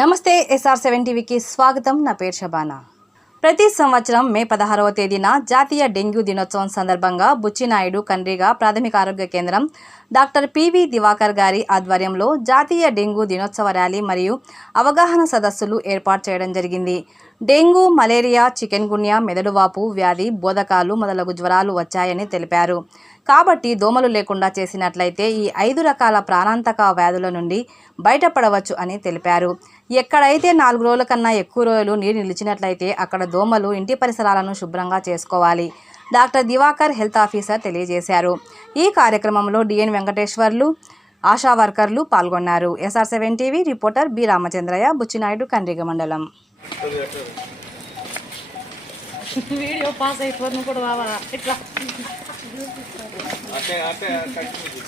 నమస్తే SR seven టీవీకి స్వాగతం. నా పేరు షబానా. ప్రతి సంవత్సరం మే పదహారవ తేదీన జాతీయ డెంగ్యూ దినోత్సవం సందర్భంగా బుచ్చినాయుడు కండ్రిగా ప్రాథమిక ఆరోగ్య కేంద్రం డాక్టర్ పివి దివాకర్ గారి ఆధ్వర్యంలో జాతీయ డెంగ్యూ దినోత్సవ ర్యాలీ మరియు అవగాహన సదస్సులు ఏర్పాటు చేయడం జరిగింది. డెంగ్యూ మలేరియా చికెన్ గున్యా మెదడువాపు వ్యాధి బోధకాలు మొదలగు జ్వరాలు వచ్చాయని తెలిపారు. కాబట్టి దోమలు లేకుండా చేసినట్లయితే ఈ ఐదు రకాల ప్రాణాంతక వ్యాధుల నుండి బయటపడవచ్చు అని తెలిపారు. ఎక్కడైతే నాలుగు రోజుల కన్నా ఎక్కువ రోజులు నీరు నిలిచినట్లయితే అక్కడ దోమలు ఇంటి పరిసరాలను శుభ్రంగా చేసుకోవాలి. డాక్టర్ దివాకర్ హెల్త్ ఆఫీసర్ తెలియజేశారు. ఈ కార్యక్రమంలో డిఎన్ వెంకటేశ్వర్లు ఆశా వర్కర్లు పాల్గొన్నారు. SR seven TV reporter B Ramachandraiah Buchinaidu Kandriga మండలం. వీడియో పాస్ అయిపోతుంది కూడా రావాలా ఇట్లా అటే అటే కంటిన్యూ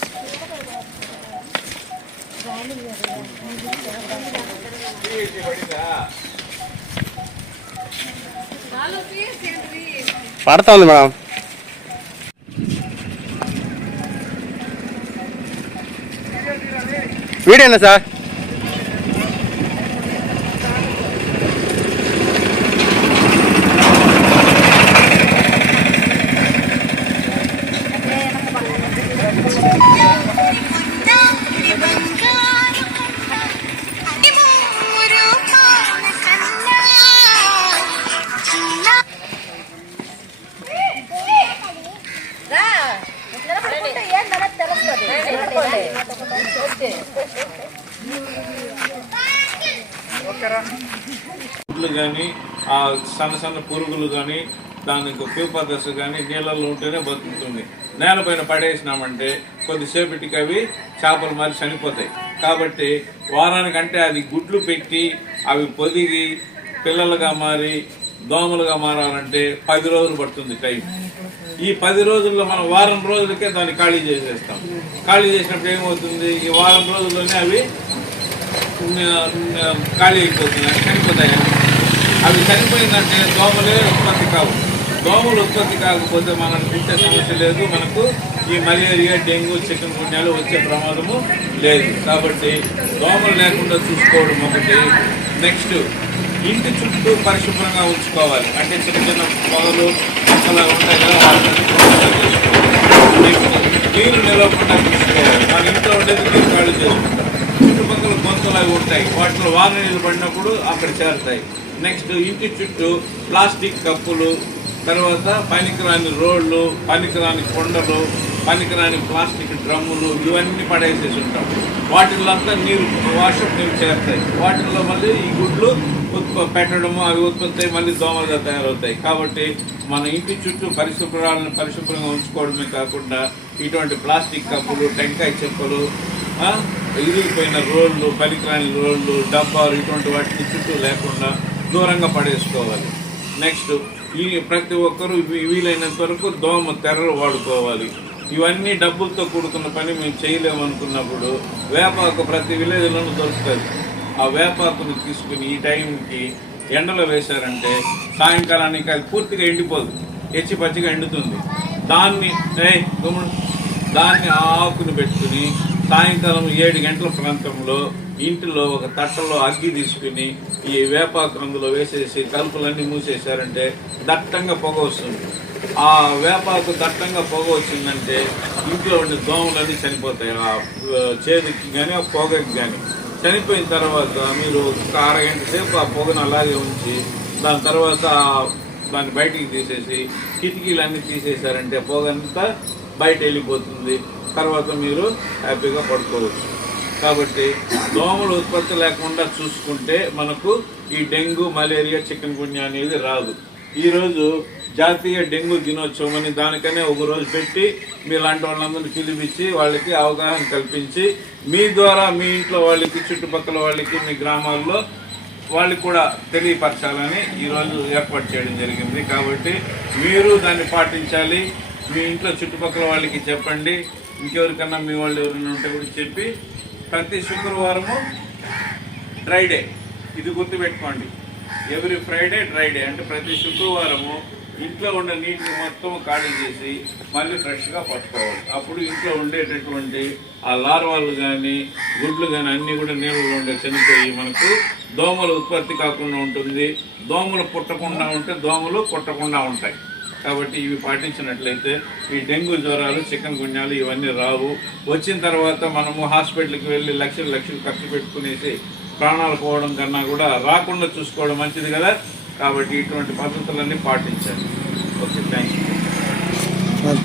పడిందా పడతా ఉంది మేడం వీడియోనా సార్ గుడ్లు కానీ ఆ సన్న సన్న పురుగులు కానీ దానికి ప్యూపదశ కానీ నీళ్ళల్లో ఉంటేనే బతుకుతుంది. నేలపైన పడేసినామంటే కొద్దిసేపటికి అవి చేపలు మరి చనిపోతాయి. కాబట్టి వారానికంటే అది గుడ్లు పెట్టి అవి పొదిగి పిల్లలుగా మారి దోమలుగా మారాలంటే పది రోజులు పడుతుంది టైం. ఈ పది రోజుల్లో మనం వారం రోజులకే దాన్ని ఖాళీ చేసేస్తాం. ఖాళీ చేసినప్పుడు ఏమవుతుంది? ఈ వారం రోజుల్లోనే అవి ఖాళీ అయిపోతున్నాయి చనిపోతాయి. అవి చనిపోయిందంటే దోమలే ఉత్పత్తి కావు. దోమలు ఉత్పత్తి కాకపోతే మనం పిచ్చే సమస్య లేదు మనకు ఈ మలేరియా డెంగ్యూ చికెన్ గున్యాలు వచ్చే ప్రమాదము లేదు. కాబట్టి దోమలు లేకుండా చూసుకోవడం ఒకటి. నెక్స్ట్ ఇంటి చుట్టూ పరిశుభ్రంగా ఉంచుకోవాలి. అంటే చిన్న చిన్న పొగలు అసలు ఉంటాయి కదా వాటిని నీరు నిలవకుండా చూసుకోవాలి మన ఇంట్లో ఉండేది నీరు ఖాళీ చేసుకుంటాం ఉంటాయి వాటిలో వాన నీళ్ళు పడినప్పుడు అక్కడ చేరుతాయి. నెక్స్ట్ ఇంటి చుట్టూ ప్లాస్టిక్ కప్పులు తర్వాత పనికిరాని రోడ్లు పనికిరాని కొండలు పనికిరాని ప్లాస్టిక్ డ్రమ్ములు ఇవన్నీ పడేసేసి ఉంటాం. వాటిల్లో అంతా నీరు వాషప్ నీరు చేరుతాయి. వాటిల్లో మళ్ళీ ఈ గుడ్లు ఉత్ప పెట్టడము అవి ఉత్పత్తి మళ్ళీ దోమలుగా తయారవుతాయి. కాబట్టి మన ఇంటి చుట్టూ పరిశుభ్రాలను పరిశుభ్రంగా ఉంచుకోవడమే కాకుండా ఇటువంటి ప్లాస్టిక్ కప్పులు టెంకాయ చెప్పులు ఇరిగిపోయిన రోళ్ళు పనికిరాని రోళ్ళు డబ్బాలు ఇటువంటి వాటిని చుట్టూ లేకుండా దూరంగా పడేసుకోవాలి. నెక్స్ట్ ఈ ప్రతి ఒక్కరూ వీలైనంత వరకు దోమ తెర్రలు వాడుకోవాలి. ఇవన్నీ డబ్బులతో కూడుకున్న పని మేము చేయలేము అనుకున్నప్పుడు వేపాకు ప్రతి విలేజ్లోనూ దొరుకుతుంది. ఆ వేపాకును తీసుకుని ఈ టైంకి ఎండలో వేశారంటే సాయంకాలానికి అది పూర్తిగా ఎండిపోదు. ఎచ్చి పచ్చిగా ఎండుతుంది. దాన్ని దాన్ని ఆ ఆకును పెట్టుకుని సాయంకాలం ఏడు గంటల ప్రాంతంలో ఇంటిలో ఒక తట్టలో అగ్గి తీసుకుని ఈ వేపాకు రంగులో వేసేసి తలుపులన్నీ మూసేశారంటే దట్టంగా పొగ వస్తుంది. ఆ వేపాకు దట్టంగా పొగ వచ్చిందంటే ఇంట్లో ఉండే దోమలన్నీ చనిపోతాయి. ఆ చేదుకి కానీ ఆ పొగకి కానీ చనిపోయిన తర్వాత మీరు ఒక అరగంట సేపు ఆ పొగను అలాగే ఉంచి దాని తర్వాత దాన్ని బయటికి తీసేసి కిటికీలన్నీ తీసేశారంటే పొగంతా బయట వెళ్ళిపోతుంది. తర్వాత మీరు హ్యాపీగా పడుకోవచ్చు. కాబట్టి దోమలు ఉత్పత్తి లేకుండా చూసుకుంటే మనకు ఈ డెంగ్యూ మలేరియా చికెన్ గున్యా అనేది రాదు. ఈరోజు జాతీయ డెంగ్యూ దినోత్సవం అని దానికనే ఒక రోజు పెట్టి మీలాంటి వాళ్ళందరినీ పిలిపించి వాళ్ళకి అవగాహన కల్పించి మీ ద్వారా మీ ఇంట్లో వాళ్ళకి చుట్టుపక్కల వాళ్ళకి మీ గ్రామాల్లో వాళ్ళకి కూడా తెలియపరచాలని ఈరోజు ఏర్పాటు చేయడం జరిగింది. కాబట్టి మీరు దాన్ని పాటించాలి. మీ ఇంట్లో చుట్టుపక్కల వాళ్ళకి చెప్పండి. ఇంకెవరికన్నా మీ వాళ్ళు ఎవరైనా ఉంటే కూడా చెప్పి ప్రతి శుక్రవారము డ్రై డే. ఇది గుర్తుపెట్టుకోండి. Every Friday dry day. అంటే ప్రతి శుక్రవారము ఇంట్లో ఉన్న నీటిని మొత్తం ఖాళీ చేసి మళ్ళీ ఫ్రెష్గా పట్టుకోవాలి. అప్పుడు ఇంట్లో ఉండేటటువంటి ఆ లార్వాలు కానీ గుడ్లు కానీ అన్నీ కూడా నీళ్ళలో ఉండే చనిపోయి మనకు దోమలు ఉత్పత్తి కాకుండా ఉంటుంది. దోమలు పుట్టకుండా ఉంటే దోమలు కొట్టకుండా ఉంటాయి. కాబట్టి ఇవి పాటించినట్లయితే ఈ డెంగ్యూ జ్వరాలు చికెన్ గుంజాలు ఇవన్నీ రావు. వచ్చిన తర్వాత మనము హాస్పిటల్కి వెళ్ళి లక్షలు లక్షలు ఖర్చు పెట్టుకునేసి ప్రాణాలు పోవడం కన్నా కూడా రాకుండా చూసుకోవడం మంచిది కదా. కాబట్టి ఇటువంటి పద్ధతులన్నీ పాటించాలి. Okay thank you